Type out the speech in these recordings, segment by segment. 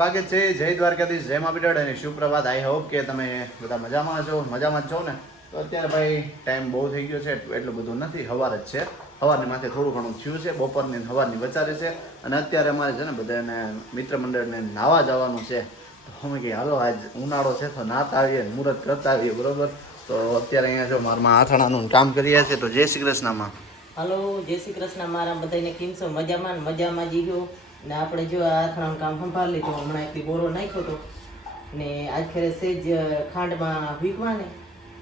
સ્વાગત છે જય દ્વારકાધીશ જય મા પીઠ અને સુપ્રભાત. આઈ હોપ કે તમે બધા મજામાં છો, મજામાં જ છો ને. તો અત્યારે ભાઈ ટાઈમ બહુ થઈ ગયો છે, એટલું બધું નથી, સવાર જ છે. સવારની માથે થોડું ઘણું થયું છે, બપોરની સવારની વચારે છે. અને અત્યારે અમારે છે ને બધાને મિત્ર મંડળને નાહવા જવાનું છે. તો અમે કહીએ હાલો આજ ઉનાળો છે તો નાહતા આવીએ, મુહૂર્ત કરતા આવીએ, બરોબર. તો અત્યારે અહીંયા જો મારમાં આથાણાનું કામ કરીએ છીએ. તો જય શ્રી કૃષ્ણમાં. હાલો, જય શ્રી કૃષ્ણ. મારા બધાને કેમ છો? મજામાં જી ગયો ને. આપણે જો આ આથણાનું કામ સંભાળી લીધું. હમણાં એકથી બોરો નાખ્યો હતો ને આજ ખેરે સેજ ખાંડમાં ભીગવા ને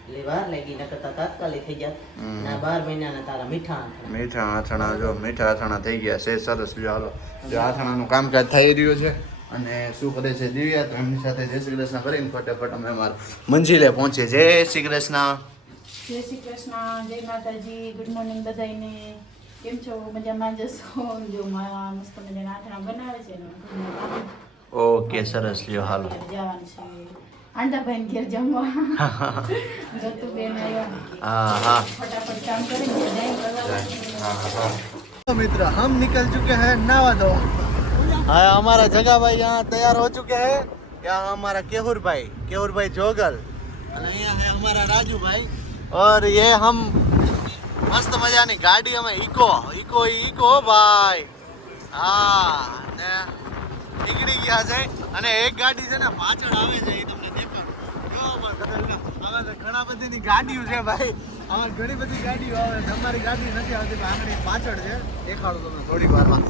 એટલે વાર લાગી, ન કરતા તાત્કાલિક થઈ ગયા. ના 12 મહિનાના તારા મીઠા આથાણા જો મીઠા આથાણા થઈ ગયા છે. સરસ. જો હાલો, જો આથાણાનું કામકાજ થઈ રહ્યું છે. અને શું કરે છે દિવ્યા, તો એમની સાથે જય શ્રી કૃષ્ણ કરીને ફટાફટ અમે અમારા મંજિલે પહોંચીએ. જય શ્રી કૃષ્ણ. જય શ્રી કૃષ્ણ, જય માતાજી, ગુડ મોર્નિંગ બધાને. કેમ છો? મજામાં જશો? જો મારા મસ્ત મજાના આથણા બનાવે છે ને. ઓકે, સરસ. લ્યો હાલો, જવાનું છે આંટાભાઈ ઘેર જમવા. જતુબેન આવ્યા. હા ફટાફટ કામ કરીને मित्र हम निकल चुके हैं नवा दो. हाँ, हमारा जगह भाई यहाँ तैयार हो चुके हैं. यहाँ हमारा केहुर भाई जोगल, और यहाँ है हमारा राजू भाई. और ये हम मस्त मजाની ગાડી અમે ઈકો ભાઈ. હા, ને નીકળી ગયા છે. અને એક ગાડી છે ને પાછળ આવે છે, એ તમને દેખાડું. ઘણા બધીની ગાડીઓ છે ભાઈ. અમારે ઘણી બધી ગાડીઓ આવે છે. અમારી ગાડી નથી આવતી, આંગળી પાછળ છે. દેખાડું તમને થોડી વારમાં.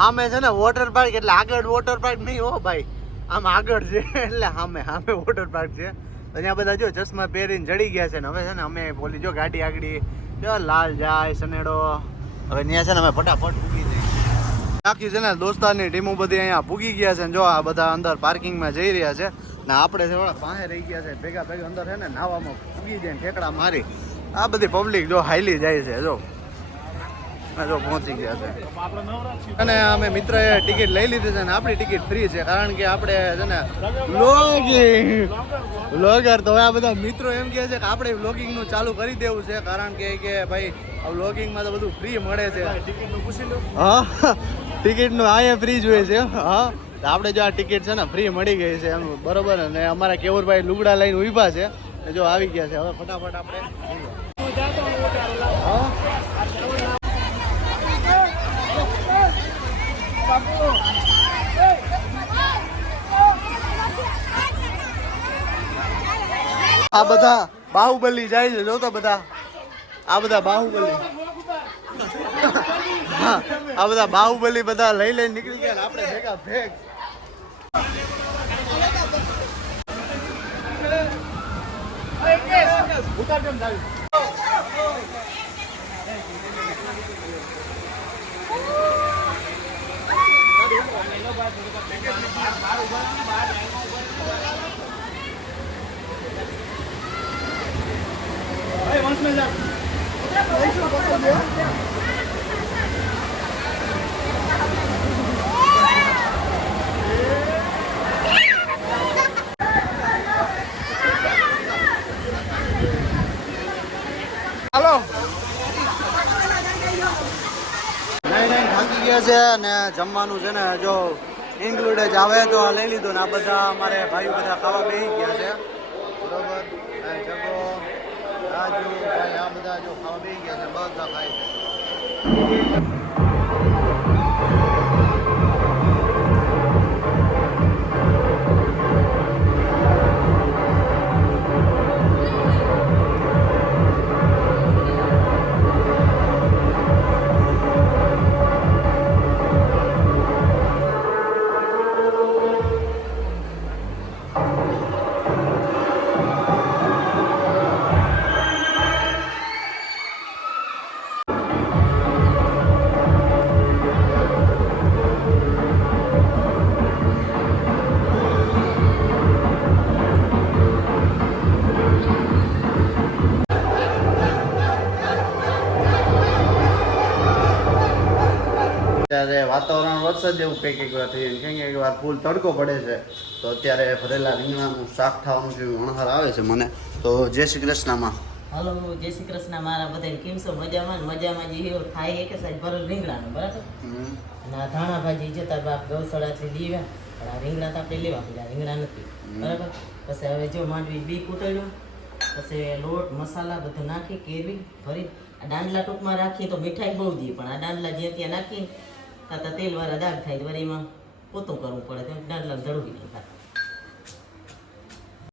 સામે છે ને વોટર પાર્ક, એટલે આગળ વોટર પાર્ક નહીં હો ભાઈ, આમ આગળ છે. એટલે સામે વોટર પાર્ક છે. અહીંયા બધા જો ચશ્મા પહેરીને ચડી ગયા છે ને. હવે છે ને અમે બોલી જો ગાડી આગળ જો લાલ જાય સનેડો. હવે ત્યાં છે ને અમે ફટાફટ પૂગી જઈએ. બાકી છે ને દોસ્તારની ટીમો બધી અહીંયા પૂગી ગયા છે. જો આ બધા અંદર પાર્કિંગમાં જઈ રહ્યા છે ને આપણે થોડા પાસે રહી ગયા છે. ભેગા અંદર છે ને નાવામાં પૂગી જાય ને ઠેકડા મારી. આ બધી પબ્લિક જો હાઈલી જાય છે. જો પહોંચી ગયા છે. અને અમે મિત્રએ ટિકિટ લઈ લીધી છે ને આપણી ટિકિટ ફ્રી છે, કારણ કે આપણે છે ને વ્લોગર. તો હવે આ બધા મિત્રો એમ કહે છે કે આપણે વ્લોગિંગનું ચાલુ કરી દેવું છે, કારણ કે ભાઈ આ વ્લોગિંગમાં તો બધું ફ્રી મળે છે. હા, ટિકિટનું આ ફ્રી જોઈએ છે. હા, આપણે જો આ ટિકિટ છે ને ફ્રી મળી ગઈ છે એમ, બરોબર. અને અમારા કેવુરભાઈ લુગડા લઈને ઊભા છે, જો આવી ગયા છે. હવે ફટાફટ આપણે આ બધા બાહુબલી જાય છે. જો તો બધા આ બધા બાહુબલી આ બધા બાહુબલી બધા લઈને નીકળી ગયા. આપણે ભેગા ભેગ હાલો. નહીં થાકી ગયા છે અને જમવાનું છે ને જો ઇન્ક્લુડેડ આવે તો આ લઈ લીધું ને આ બધા અમારે ભાઈઓ બધા ખાવા બેસી ગયા છે, બરોબર. જગો, રાજુ ભાઈ આ બધા જો ખાવા બેસી ગયા છે, બધા ખાય છે. અત્યારે વાતાવરણ વરસાદ જેવું કંઈક વાર થઈ કંઈક વાર ફૂલ તડકો પડે છે તો અત્યારે ભરેલા રીંગણાનું શાક થવાનું જેવું વણહાર આવે છે મને તો જય શ્રી કૃષ્ણમાં હાલો જય શ્રી કૃષ્ણ મારા બધાને કેમ છો મજામાં જે એવો થાય એક સાઈડ ભરેલ રીંગણાનું બરાબર અને આ ધાણા ભાજી જતા બાપ ગૌશાળાથી લીવ્યા પણ આ રીંગણા તો આપણે લેવા પડ્યા રીંગણા નથી બરાબર પછી હવે જો માંડવી બી કૂટાડ્યું પછી લોટ મસાલા બધું નાખી કેરી ભરી આ દાંડલા ટૂંકમાં રાખીએ તો મીઠાઈ બહુ દઈએ પણ આ દાંડલા જે ત્યાં નાખીને કાં તેલવાળા દાગ થાય વળી એમાં પોતું કરવું પડે તેમ દાંડલા ધડવી નહીં થાય.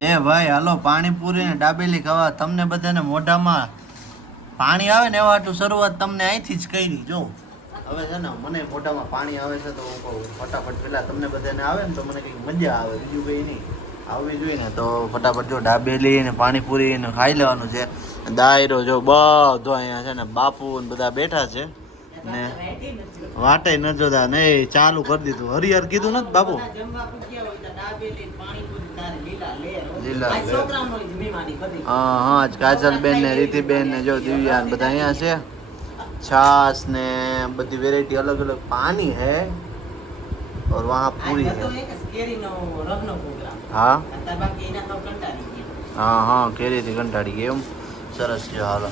એ ભાઈ હાલો પાણીપુરી ને દાબેલી ખાવા તમને બધાને મોઢામાં પાણી આવે ને એવા આટલું શરૂઆત તમને અહીંથી જ કરી જો હવે છે ને મને મોઢામાં પાણી આવે છે તો હું કહું ફટાફટ પેલા તમને બધાને આવે ને તો મને કંઈક મજા આવે બીજું કંઈ નહીં આવવી જોઈએ ને તો ફટાફટ જો દાબેલી ને પાણીપુરી ને ખાઈ લેવાનું છે દાયરો જો બધો અહીંયા છે ને બાપુ ને બધા બેઠા છે ને વાટે ન જોતા નહીં ચાલુ કરી દીધું હરિહર કીધું ને બાપુ લીલા હા હા કાજલબેન ને રીતિબેન ને જો દિવ્યા ને બધા અહીંયા છે છાસ ને બધી વેરાયટી અલગ અલગ પાણી है और वहाँ पूरी है हाँ હા હા કેરીથી કંટાળી ગઈ એમ સરસ છે હાલો